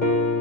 thank you